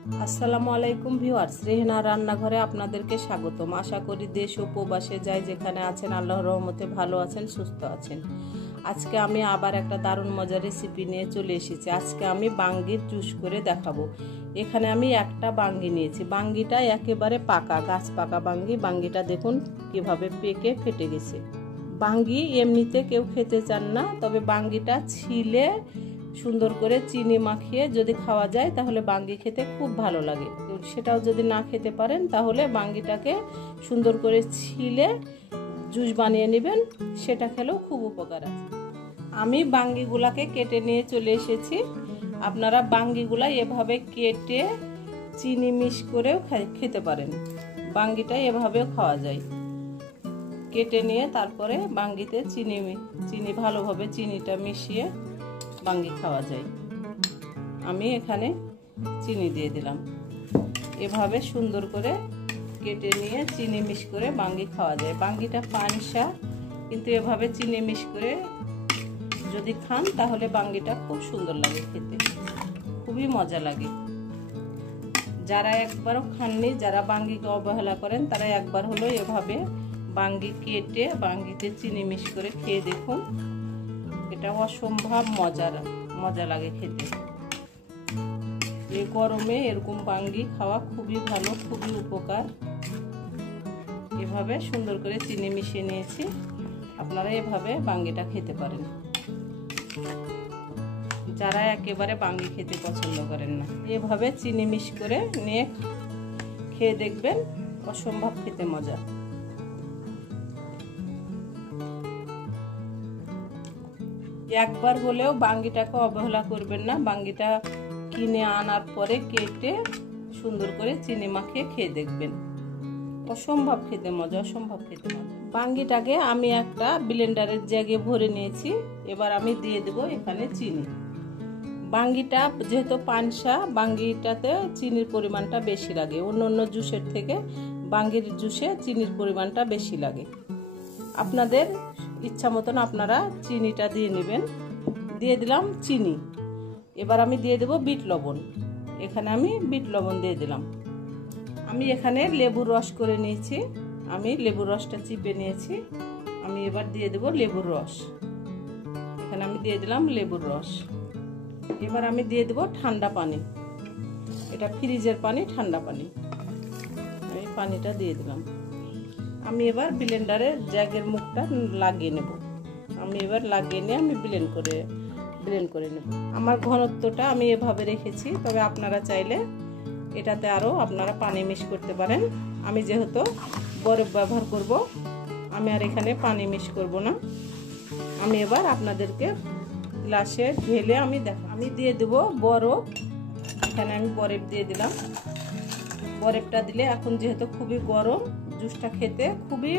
আসসালামু আলাইকুম ভিউয়ার্স, রেহেনা রান্নাঘরে আপনাদেরকে স্বাগতম। আশা করি দেশ ও প্রবাসে যাই যেখানে আছেন আল্লাহর রহমতে ভালো আছেন, সুস্থ আছেন। আজকে আমি আবার একটা দারুণ মজার রেসিপি নিয়ে চলে এসেছি। আজকে আমি বাঙ্গির জুস করে দেখাবো। এখানে আমি একটা বাঙ্গি নিয়েছি। বাঙ্গিটা একেবারে পাকা, গাছ পাকা বাঙ্গি। বাঙ্গিটা দেখুন কিভাবে পেকে ফেটে গেছে। বাঙ্গি এমনিতে কেউ খেতে চান না, তবে বাঙ্গিটা ছিলে সুন্দর করে চিনি মাখিয়ে যদি খাওয়া যায় তাহলে বাঙ্গি খেতে খুব ভালো লাগে। সেটাও যদি না খেতে পারেন তাহলে বাঙ্গিটাকে সুন্দর করে ছিলে জুস বানিয়ে নেবেন, সেটা খেলেও খুব উপকার আছে। আমি বাঙ্গিগুলাকে কেটে নিয়ে চলে এসেছি। আপনারা বাঙ্গিগুলা এভাবে কেটে চিনি মিশ করেও খেতে পারেন। বাঙ্গিটা এভাবেও খাওয়া যায়। কেটে নিয়ে তারপরে বাঙ্গিতে চিনি ভালোভাবে চিনিটা মিশিয়ে বাঙ্গি খাওয়া যায়। আমি এখানে চিনি দিয়ে দিলাম। এভাবে সুন্দর করে কেটে নিয়ে চিনি মিশ করে বাঙ্গি খাওয়া যায়। বাঙ্গিটা পানসা, কিন্তু এভাবে চিনি মিশ করে যদি খান তাহলে বাঙ্গিটা খুব সুন্দর লাগে খেতে, খুবই মজা লাগে। যারা একবারও খাননি, যারা বাঙ্গিকে অবহেলা করেন, তারা একবার হলো এভাবে বাঙ্গি কেটে বাঙ্গিতে চিনি মিশ করে খেয়ে দেখুন। এটা অসম্ভব মজা লাগে খেতে। এই গরমে এরকম বাঙ্গি খাওয়া খুবই ভালো, খুবই উপকার। এভাবে সুন্দর করে চিনি মিশিয়ে নিয়েছি। আপনারা এভাবে বাঙ্গিটা খেতে পারেন, যারা একেবারে বাঙ্গি খেতে পছন্দ করেন না। এভাবে চিনি মিশ করে নিয়ে খেয়ে দেখবেন, অসম্ভব খেতে মজা। একবার হলেও বাঙ্গিটাকে অবহেলা করবেন না। বাঙ্গিটা কিনে আনার পরে কেটে সুন্দর করে চিনি মাখিয়ে খেয়ে দেখবেন, অসম্ভব খেতে মজা, অসম্ভব খেতে মজা। বাঙ্গিটাকে আমি একটা ব্লেন্ডারের জায়গায় ভরে নিয়েছি। এবার আমি দিয়ে দেব এখানে চিনি। বাঙ্গিটা যেহেতু পানসা, বাঙ্গিটাতে চিনির পরিমাণটা বেশি লাগে। অন্য জুসের থেকে বাঙ্গির জুসে চিনির পরিমাণটা বেশি লাগে। আপনাদের ইচ্ছা মতন আপনারা চিনিটা দিয়ে নেবেন। দিয়ে দিলাম চিনি। এবার আমি দিয়ে দেব বিট লবণ। এখানে আমি বিট লবণ দিয়ে দিলাম। আমি এখানে লেবুর রস করে নিয়েছি। আমি লেবুর রসটা চিপে নিয়েছি। আমি এবার দিয়ে দেব লেবুর রস। এখানে আমি দিয়ে দিলাম লেবুর রস। এবার আমি দিয়ে দেব ঠান্ডা পানি। এটা ফ্রিজের পানি, ঠান্ডা পানি। আমি পানিটা দিয়ে দিলাম। আমি এবার ব্লেন্ডারের জ্যাগের মুখটা লাগিয়ে নেব। আমি এবার লাগিয়ে নিয়ে আমি ব্লেন্ড করে নেব। আমার ঘনত্বটা আমি এভাবে রেখেছি, তবে আপনারা চাইলে এটাতে আরও আপনারা পানি মিক্স করতে পারেন। আমি যেহেতু বরফ ব্যবহার করব, আমি আর এখানে পানি মিক্স করব না। আমি এবার আপনাদেরকে গ্লাসে ঢেলে আমি দিয়ে দেব বরফ। এখানে আমি বরফ দিয়ে দিলাম। বরফটা দিলে এখন যেহেতু খুবই গরম, জুসটা খেতে খুবই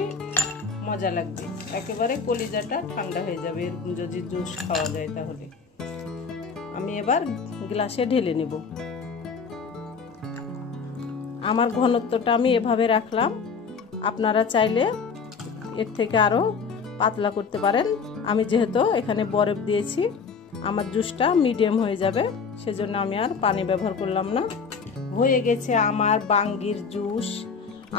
মজা লাগবে। একেবারে কলিজাটা ঠান্ডা হয়ে যাবে এরকম যদি জুস খাওয়া যায় তাহলে। আমি এবার গ্লাসে ঢেলে নেব। আমার ঘনত্বটা আমি এভাবে রাখলাম। আপনারা চাইলে এর থেকে আরও পাতলা করতে পারেন। আমি যেহেতু এখানে বরফ দিয়েছি, আমার জুসটা মিডিয়াম হয়ে যাবে, সেজন্য আমি আর পানি ব্যবহার করলাম না। হয়ে গেছে আমার বাঙ্গির জুস।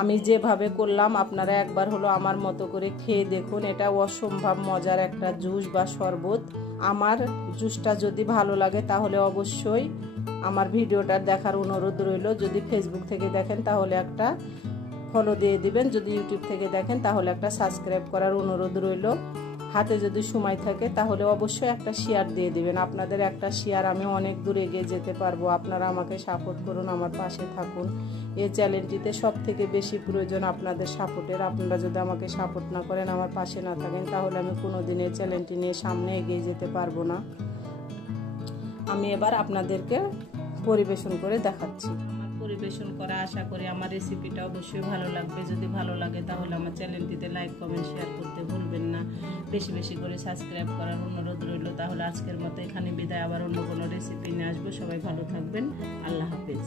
আমি যেভাবে করলাম আপনারা একবার হলো আমার মতো করে খেয়ে দেখুন। এটা অসম্ভব মজার একটা জুস বা শরবত। আমার জুসটা যদি ভালো লাগে তাহলে অবশ্যই আমার ভিডিওটা দেখার অনুরোধ রইল। যদি ফেসবুক থেকে দেখেন তাহলে একটা ফলো দিয়ে দিবেন। যদি ইউটিউব থেকে দেখেন তাহলে একটা সাবস্ক্রাইব করার অনুরোধ রইল। হাতে যদি সময় থাকে তাহলে অবশ্যই একটা শেয়ার দিয়ে দিবেন। আপনাদের একটা শেয়ার আমি অনেক দূর এগিয়ে যেতে পারবো। আপনারা আমাকে সাপোর্ট করুন, আমার পাশে থাকুন। এই চ্যানেলটিতে সব থেকে বেশি প্রয়োজন আপনাদের সাপোর্টের। আপনারা যদি আমাকে সাপোর্ট না করেন, আমার পাশে না থাকেন, তাহলে আমি কোনোদিন এই চ্যানেলটি নিয়ে সামনে এগিয়ে যেতে পারবো না। আমি এবার আপনাদেরকে পরিবেশন করে দেখাচ্ছি। পরিবেশন করা আশা করি আমার রেসিপিটা অবশ্যই ভালো লাগবে। যদি ভালো লাগে তাহলে আমার চ্যানেলটিতে লাইক, কমেন্ট, শেয়ার করতে ভুলবেন না। বেশি বেশি করে সাবস্ক্রাইব করার অনুরোধ রইল। তাহলে আজকের মতো এখানে বিদায়। আবার অন্য কোনো রেসিপি নিয়ে আসবো। সবাই ভালো থাকবেন। আল্লাহ হাফেজ।